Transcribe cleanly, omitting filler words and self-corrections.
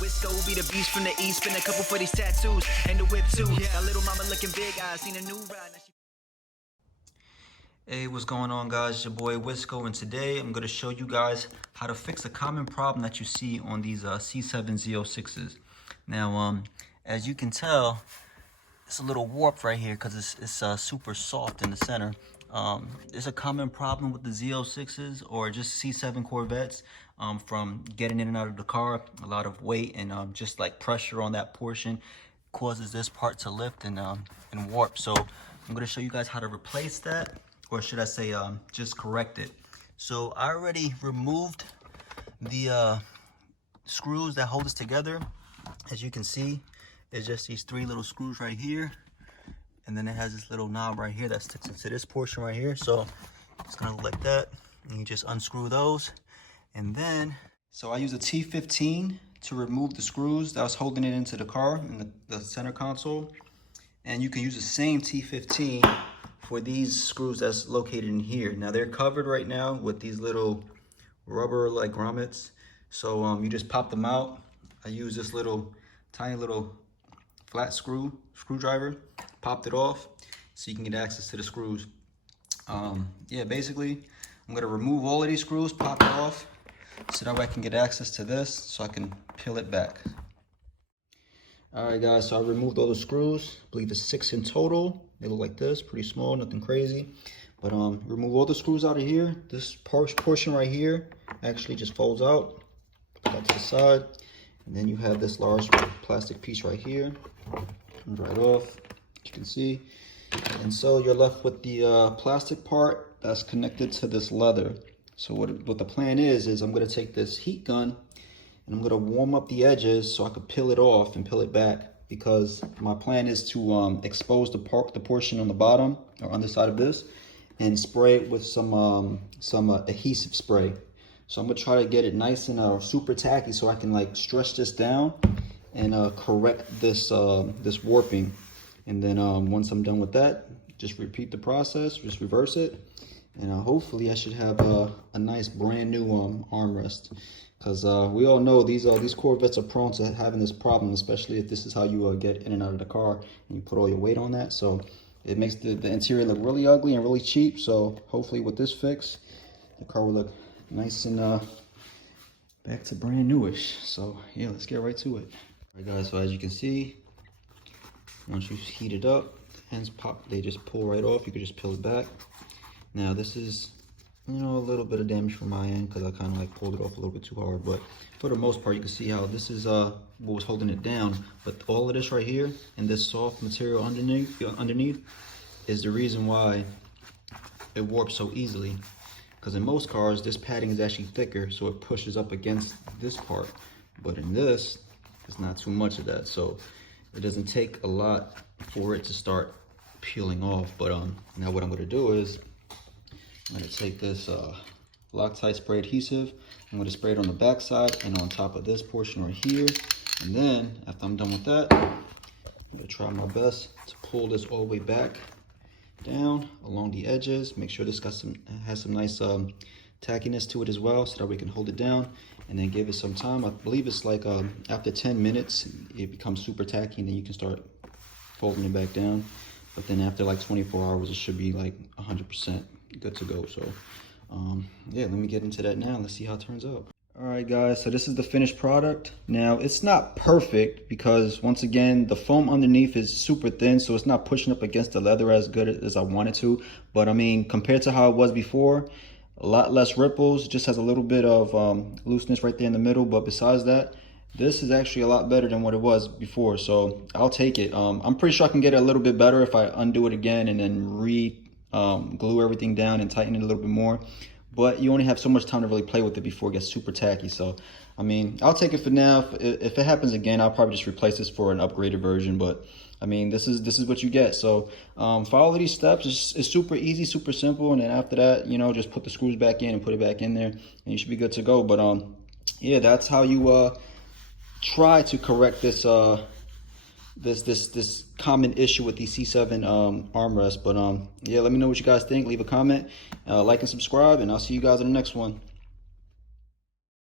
Wisco be the beast from the east, spin a couple for these tattoos and the whip too. Got little mama looking big eyes, seen a new ride. Hey, what's going on, guys? It's your boy Wisco, and today I'm going to show you guys how to fix a common problem that you see on these C7 Z06s. Now, as you can tell, it's a little warped right here because it's super soft in the center. It's a common problem with the Z06s or just C7 Corvettes from getting in and out of the car. A lot of weight and just like pressure on that portion causes this part to lift and warp. So I'm going to show you guys how to replace that, or should I say just correct it. So I already removed the screws that hold this together. As you can see, it's just these three little screws right here, and then it has this little knob right here that sticks into this portion right here. So it's gonna look like that, and you just unscrew those. And then, so I use a T15 to remove the screws that was holding it into the car in the center console. And you can use the same T15 for these screws that's located in here. Now they're covered right now with these little rubber like grommets. So you just pop them out. I use this little tiny little flat screwdriver, popped it off so you can get access to the screws. Yeah, basically I'm gonna remove all of these screws, pop it off, so that way I can get access to this so I can peel it back. All right, guys, so I removed all the screws. I believe it's 6 in total. They look like this, pretty small, nothing crazy. But remove all the screws out of here. This portion right here actually just folds out. Put that to the side. And then you have this large plastic piece right here. Comes right off, as you can see. And so you're left with the plastic part that's connected to this leather. So what the plan is I'm gonna take this heat gun and I'm gonna warm up the edges so I could peel it off and peel it back, because my plan is to expose the portion on the bottom or underside of this and spray it with some adhesive spray. So I'm gonna try to get it nice and super tacky so I can like stretch this down and correct this this warping. And then once I'm done with that, just repeat the process, just reverse it, and hopefully I should have a nice brand new armrest. Because we all know these Corvettes are prone to having this problem, especially if this is how you get in and out of the car and you put all your weight on that. So it makes the interior look really ugly and really cheap. So hopefully with this fix, the car will look nice and back to brand newish. So yeah, let's get right to it. All right, guys, so as you can see, once you heat it up, the ends pop, they just pull right off. You can just peel it back. Now this is, you know, a little bit of damage from my end because I kind of like pulled it off a little bit too hard, but for the most part you can see how this is what was holding it down. But all of this right here and this soft material underneath is the reason why it warps so easily. Because in most cars this padding is actually thicker, so it pushes up against this part, but in this it's not too much of that, so it doesn't take a lot for it to start peeling off. But now what I'm going to do is I'm going to take this Loctite spray adhesive. I'm going to spray it on the back side and on top of this portion right here. And then after I'm done with that, I'm going to try my best to pull this all the way back down along the edges. Make sure this has some nice tackiness to it as well, so that we can hold it down. And then give it some time. I believe it's like after 10 minutes, it becomes super tacky, and then you can start folding it back down. But then after like 24 hours, it should be like 100% good to go. So yeah, let me get into that now. Let's see how it turns out. All right, guys, so this is the finished product. Now it's not perfect because once again, the foam underneath is super thin, so it's not pushing up against the leather as good as I wanted to. But I mean, compared to how it was before, a lot less ripples, just has a little bit of looseness right there in the middle. But besides that, this is actually a lot better than what it was before, so I'll take it. I'm pretty sure I can get it a little bit better if I undo it again and then glue everything down and tighten it a little bit more. But you only have so much time to really play with it before it gets super tacky. So I mean, I'll take it for now. If it happens again, I'll probably just replace this for an upgraded version. But I mean, this is what you get. So follow these steps. It's super easy, super simple. And then after that, you know, just put the screws back in and put it back in there, and you should be good to go. But yeah, that's how you try to correct this this common issue with the C7 armrest. But yeah, let me know what you guys think. Leave a comment, like and subscribe, and I'll see you guys in the next one.